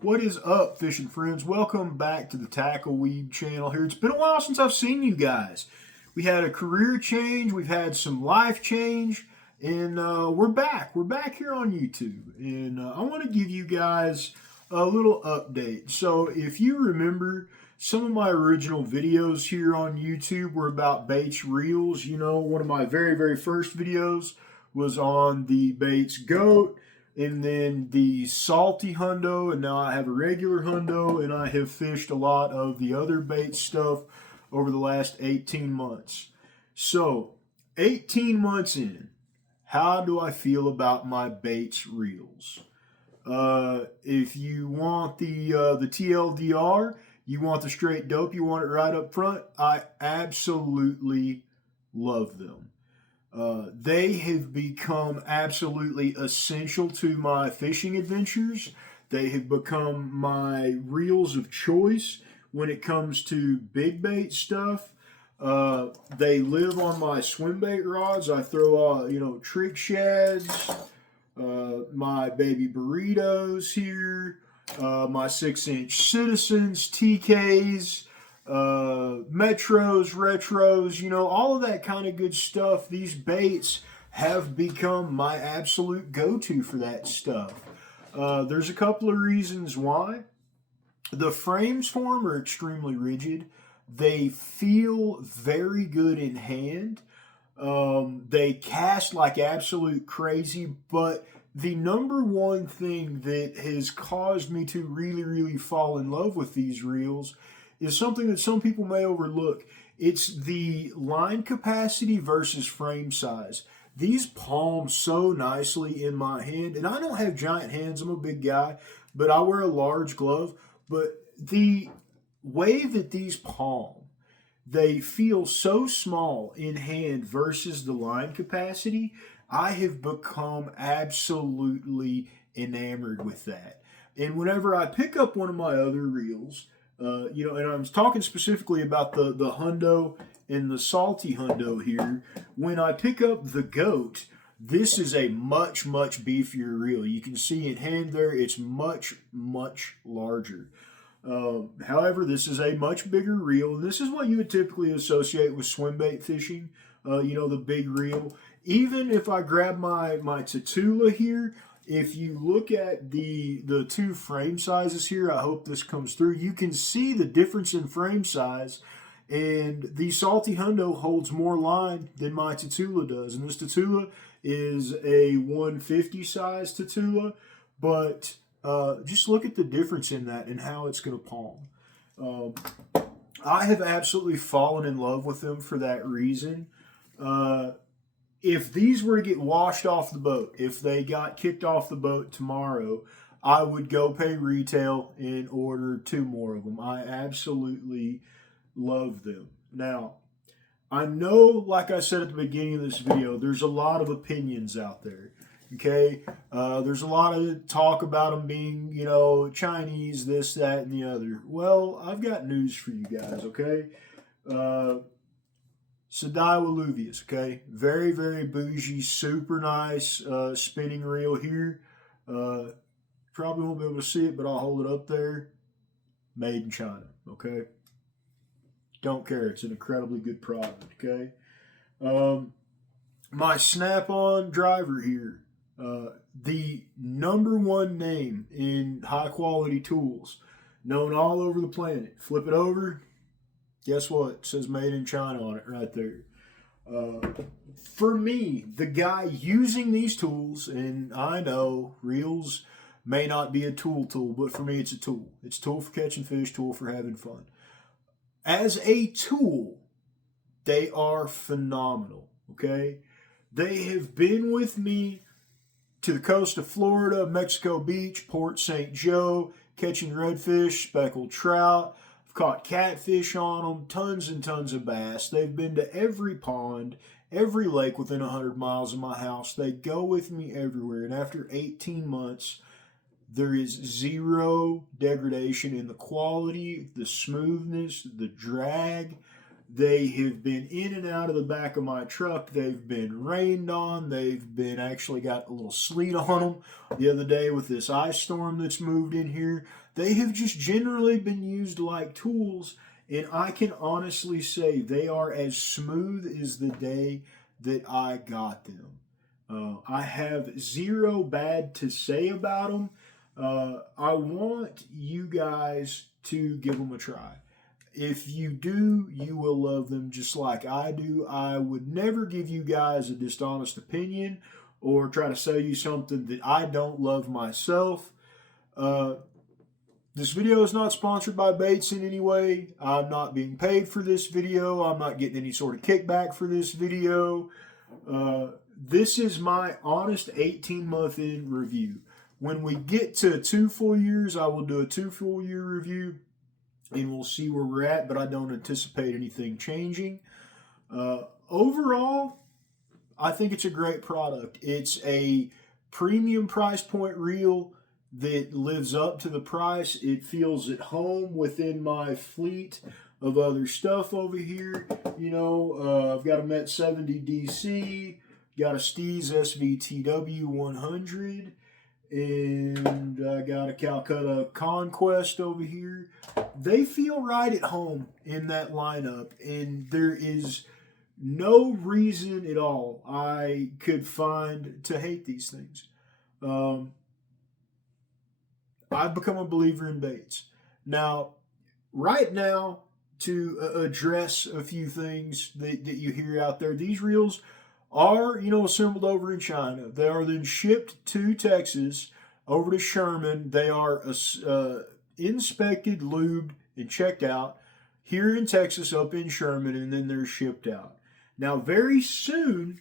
What is up, fishing friends? Welcome back to the Tackle Weed channel here. It's been a while since I've seen you guys. We had a career change, we've had some life change, and we're back. We're back here on YouTube, and I want to give you guys a little update. So, if you remember, some of my original videos here on YouTube were about baits reels. You know, one of my very first videos was on the baits goat and then the salty hundo, and now I have a regular hundo, and I have fished a lot of the other bait stuff over the last 18 months. So, 18 months in, how do I feel about my baits reels? If you want the TLDR, you want the straight dope, you want it right up front, I absolutely love them. They have become absolutely essential to my fishing adventures. They have become my reels of choice when it comes to big bait stuff. They live on my swim bait rods. I throw, trick sheds, my baby burritos here, my 6-inch citizens, TKs, metros, retros, all of that kind of good stuff. These baits have become my absolute go-to for that stuff. There's a couple of reasons why. The frames for them are extremely rigid. They feel very good in hand. They cast like absolute crazy, but the number one thing that has caused me to really fall in love with these reels is something that some people may overlook. It's the line capacity versus frame size. These palm so nicely in my hand, and I don't have giant hands, I'm a big guy, but I wear a large glove. But the way that these palm, they feel so small in hand versus the line capacity, I have become absolutely enamored with that. And whenever I pick up one of my other reels, and I'm talking specifically about the hundo and the salty hundo here. When I pick up the goat, this is a much beefier reel. You can see in hand there, it's much larger. However, this is a much bigger reel, and this is what you would typically associate with swim bait fishing. The big reel. Even if I grab my Tatula here, if you look at the two frame sizes here, I hope this comes through, you can see the difference in frame size, and the Salty Hundo holds more line than my Tatula does. And this Tatula is a 150 size Tatula, but just look at the difference in that and how it's going to palm. I have absolutely fallen in love with them for that reason. If these were to get washed off the boat, if they got kicked off the boat tomorrow, I would go pay retail and order 2 more of them. I absolutely love them. Now, I know, like I said at the beginning of this video, there's a lot of opinions out there. Okay? There's a lot of talk about them being, Chinese, this, that, and the other. Well, I've got news for you guys, okay? Sedai Waluvius, okay? Very bougie, super nice spinning reel here. Probably won't be able to see it, but I'll hold it up there. Made in China, okay? Don't care. It's an incredibly good product, okay? My Snap-on driver here. The #1 name in high-quality tools. Known all over the planet. Flip it over. Guess what? It says made in China on it right there. For me, the guy using these tools, and I know reels may not be a tool, but for me it's a tool. It's a tool for catching fish, tool for having fun. As a tool, they are phenomenal, okay? They have been with me to the coast of Florida, Mexico Beach, Port St. Joe, catching redfish, speckled trout. Caught catfish on them, tons and tons of bass. They've been to every pond, every lake within 100 miles of my house. They go with me everywhere. And after 18 months, there is zero degradation in the quality, the smoothness, the drag. They have been in and out of the back of my truck. They've been rained on. They've been actually got a little sleet on them the other day with this ice storm that's moved in here. They have just generally been used like tools, and I can honestly say they are as smooth as the day that I got them. I have zero bad to say about them. I want you guys to give them a try. If you do, you will love them just like I do. I would never give you guys a dishonest opinion or try to sell you something that I don't love myself. Uh, this video is not sponsored by Bates in any way. I'm not being paid for this video. I'm not getting any sort of kickback for this video. This is my honest 18-month in review. When we get to 2 full years, I will do a 2 full year review and we'll see where we're at, but I don't anticipate anything changing. Overall, I think it's a great product. It's a premium price point reel that lives up to the price. It feels at home within my fleet of other stuff over here. You know, I've got a Met 70 DC, got a Steez SVTW 100, and I got a Calcutta Conquest over here. They feel right at home in that lineup, and there is no reason at all I could find to hate these things. I've become a believer in Bates. Now, right now, to address a few things that you hear out there, these reels are, assembled over in China. They are then shipped to Texas, over to Sherman. They are inspected, lubed, and checked out here in Texas, up in Sherman, and then they're shipped out. Now, very soon,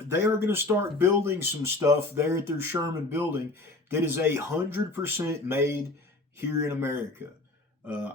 they are going to start building some stuff there at their Sherman building that is 100% made here in America.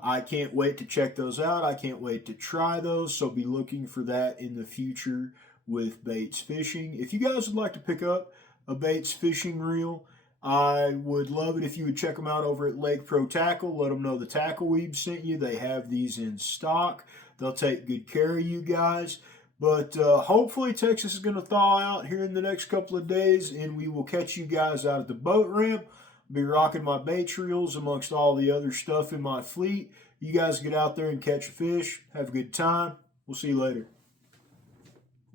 I can't wait to check those out. I can't wait to try those, so be looking for that in the future with Bates Fishing. If you guys would like to pick up a Bates fishing reel, I would love it if you would check them out over at Lake Pro Tackle. Let them know the Tackle Weeb sent you. They have these in stock. They'll take good care of you guys. But hopefully Texas is going to thaw out here in the next couple of days, and we will catch you guys out at the boat ramp. I'll be rocking my Bates reels amongst all the other stuff in my fleet. You guys get out there and catch a fish. Have a good time. We'll see you later.